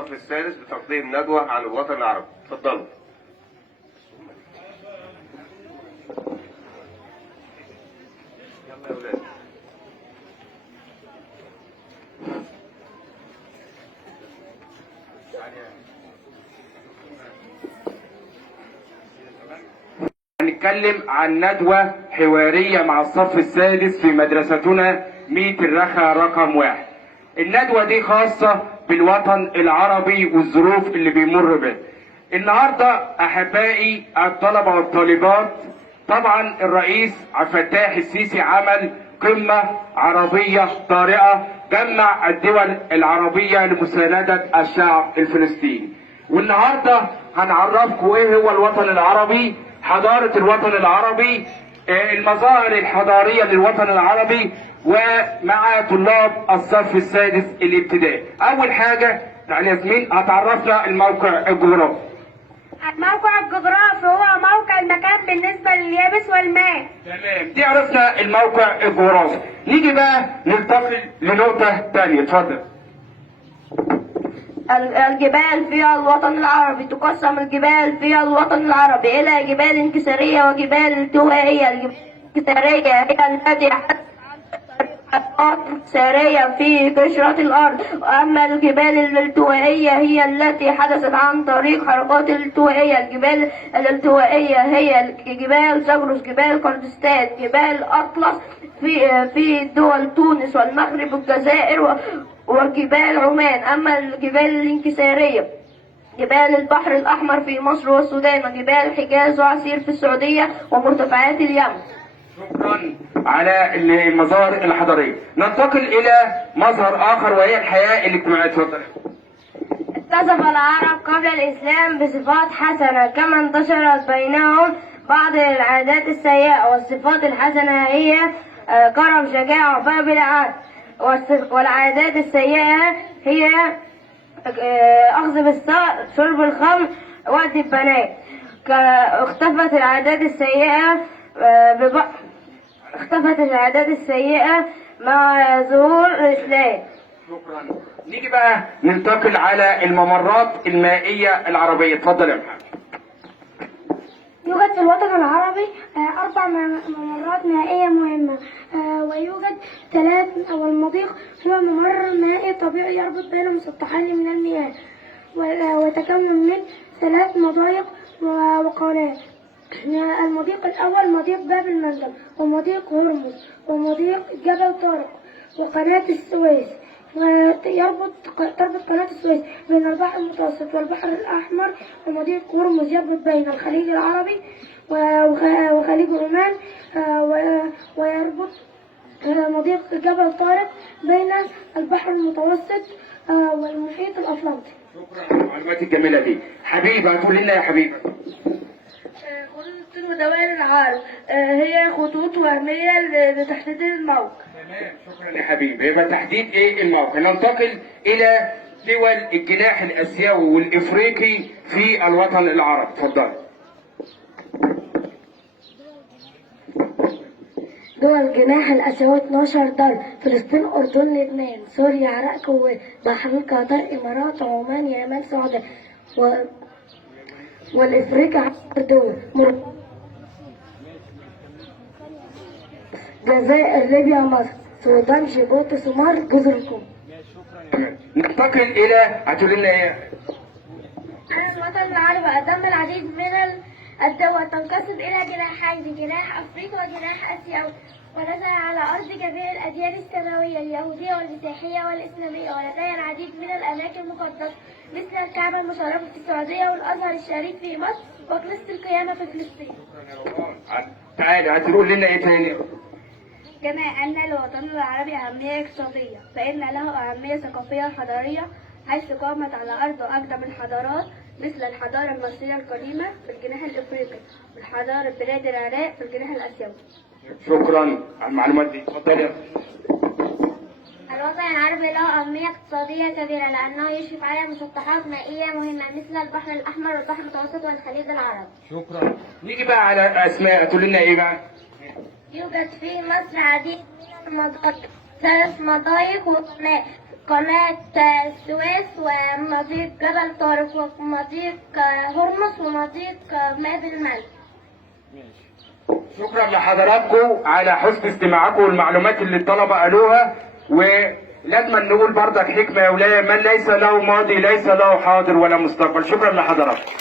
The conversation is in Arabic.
الصف السادس بتقديم ندوة عن الوطن العربي. اتفضلوا. يلا يا ولاد. هنتكلم عن ندوة حوارية مع الصف السادس في مدرستنا ميت الرخا رقم 1. الندوة دي خاصة بالوطن العربي والظروف اللي بيمر بها. النهاردة أحبائي الطلبة والطالبات، طبعا الرئيس عبد الفتاح السيسي عمل قمة عربية طارئة جمع الدول العربية لمساندة الشعب الفلسطيني. والنهاردة هنعرفكم ايه هو الوطن العربي، حضارة الوطن العربي، المظاهر الحضارية للوطن العربي، ومع طلاب الصف السادس الابتدائي. أول حاجة ياسمين هتعرفنا الموقع الجغرافي. الموقع الجغرافي هو موقع المكان بالنسبة لليابس والماء. تمام، دي عرفنا الموقع الجغرافي. نيجي بقى ننتقل لنقطة تانية. اتفضل. الجبال في الوطن العربي تقسم الجبال في الوطن العربي إلى جبال انكسارية وجبال التوائية. الجبال الانكسارية هي التي سارية في قشرة الأرض، وأما الجبال الالتوائية هي التي حدثت عن طريق حركات الالتوائية. الجبال الالتوائية هي جبال زاجرس، جبال كردستان، جبال أطلس في دول تونس والمغرب والجزائر وجبال عمان. أما الجبال الانكسارية جبال البحر الأحمر في مصر والسودان، وجبال حجاز وعسير في السعودية، ومرتفعات اليمن. شكرا على المظاهر الحضارية. ننتقل إلى مظهر آخر وهي الحياة الاجتماعية. اتفضل. اتصف العرب قبل الإسلام بصفات حسنة، كما انتشرت بينهم بعض العادات السيئة. والصفات الحسنة هي كرم، شجاعة، وفاء بالعدل. والعادات السيئة هي أخذ بالثأر، شرب الخمر، وقت البنات. اختفت العادات السيئة مع ظهور الإسلام. شكرا. نيجي بقى ننتقل على الممرات المائية العربية. اتفضل يا محمد. يوجد في الوطن العربي 4 ممرات مائية مهمة، ويوجد 3. والمضيق هو ممر مائي طبيعي يربط بين مسطحين من المياه، ويتكون من 3 مضايق وقناة. المضيق الأول مضيق باب المندب، ومضيق هرمز، ومضيق جبل طارق، وقناة السويس. تربط قناة السويس بين البحر المتوسط والبحر الأحمر. ومضيق هرمز يربط بين الخليج العربي وخليج عمان. ويربط مضيق جبل طارق بين البحر المتوسط والمحيط الأطلنطي. شكرا على المعلومات الجميلة دي. حبيبة هتقول لنا يا حبيبة. خطوط ودوائر العالم هي خطوط وهمية لتحديد الموقع. تمام، شكرا يا حبيبي. يبقى تحديد ايه الموقع. ننتقل الى دول الجناح الاسيوي والافريقي في الوطن العربي. اتفضل. دول الجناح الآسيوي 12 دولة: فلسطين، أردن، لبنان، سوريا، عراق، كويت، بحرين، قطر، إمارات، عمان، يمن، السعودية. والإفريقيا 10 دول: الجزائر، ليبيا، مصر، السودان، جيبوتي، صومال، جزر القمر. ننتقل الى هتقول لنا ايه؟ الوطن العربي قدم العديد من الدول تنقسم إلى جناحين: جناح أفريقيا وجناح آسيوي، ونزل على أرض جميع الأديان السماوية اليهودية والمسيحية والإسلامية. ولديها العديد من الأماكن المقدسة مثل الكعبة المشرفة في السعودية، والأزهر الشريف في مصر، وكنيسة القيامة في فلسطين. تعالى هتقول لنا ايه تاني؟ كما أن الوطن العربي أهمية اقتصادية، فإن له أهمية ثقافية وحضارية، حيث قامت على أرض أقدم الحضارات مثل الحضارة المصرية القديمة في الجناح الإفريقي، والحضارة بلاد العراق في الجناح الآسيوي. شكرا على المعلومات دي. اتفضل يا الوطن العربي له أهمية اقتصادية كبيرة، لأنه يشرف على مسطحات مائية مهمة مثل البحر الأحمر والبحر المتوسط والخليج العربي. شكرا. نيجي بقى على أسماء، تقول لنا إيه بقى؟ يوجد في مصر عديد من المضايق 3 مضايق قناة السويس ومضيق جبل طارق ومضيق هرمز ومضيق باب الملك. شكرا لحضراتكم على حسن استماعكم والمعلومات اللي الطلبه قالوها. ولازم نقول برضك حكمه يا ولايه: من ليس له ماضي ليس له حاضر ولا مستقبل. شكرا لحضراتكم.